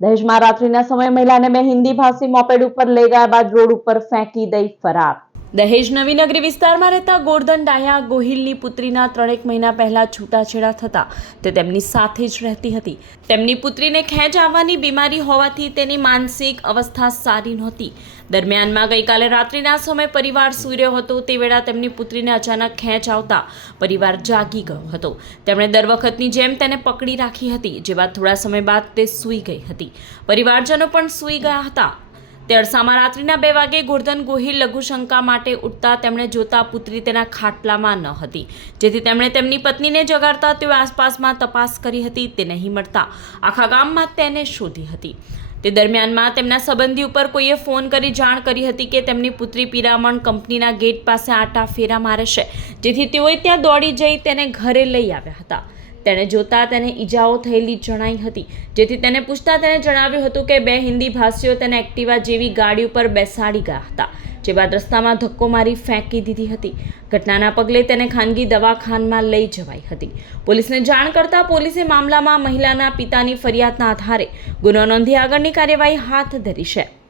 દહેજમાં રાત્રિના સમયે મહિલાને બે હિન્દી ભાષી મોપેડ ઉપર લઈ ગયા બાદ રોડ ઉપર ફેંકી દઈ ફરાર। દહેજ નવીનગરી વિસ્તારમાં રહેતા ગોરધન ડાયા ગોહિલની પુત્રીના 3 મહિના પહેલા છૂટાછેડા થતા તે તેમની સાથે જ રહેતી હતી। તેમની પુત્રીને ખેંચ આવવાની બીમારી હોવાથી તેની માનસિક અવસ્થા સારી નહોતી। દરમિયાનમાં ગઈકાલે રાત્રિના સમયે પરિવાર સૂઈ રહ્યો હતો તે વેળા તેમની પુત્રીને અચાનક ખેંચ આવતા પરિવાર જાગી ગયો હતો। તેમણે દર વખતની જેમ તેને પકડી રાખી હતી, જે બાદ થોડા સમય બાદ તે સૂઈ ગઈ હતી। પરિવારજનો પણ સૂઈ ગયા હતા। તે અરસામાં રાત્રિના 2 વાગે ગોરધન ગોહિલ લઘુશંકા માટે ઉઠતા તેમણે જોતા પુત્રી તેના ખાટલામાં ન હતી, જેથી તેમણે તેમની પત્નીને જગાડતા તેઓ આસપાસમાં તપાસ કરી હતી। તે નહીં મળતા આખા ગામમાં તેને શોધી હતી। તે દરમિયાનમાં તેમના સંબંધી ઉપર કોઈએ ફોન કરી જાણ કરી હતી કે તેમની પુત્રી પિરામણ કંપનીના ગેટ પાસે આટા ફેરા મારે છે, જેથી તેઓએ ત્યાં દોડી જઈ તેને ઘરે લઈ આવ્યા હતા। તેણે જોતા તેને ઈજાઓ થયેલી જણાઈ હતી, જેથી તેને પૂછતા તેને જણાવ્યું હતું કે 2 હિન્દી ભાષીઓ તેને એક્ટિવા જેવી ગાડી ઉપર બેસાડી ગયા હતા, જે બાદ રસ્તામાં ધક્કો મારી ફેંકી દીધી હતી। ઘટનાના પગલે તેને ખાનગી દવાખાનામાં લઈ જવાઈ હતી। પોલીસને જાણ કરતા પોલીસે મામલામાં મહિલાના પિતાની ફરિયાદના આધારે ગુનો નોંધી આગળની કાર્યવાહી હાથ ધરી છે।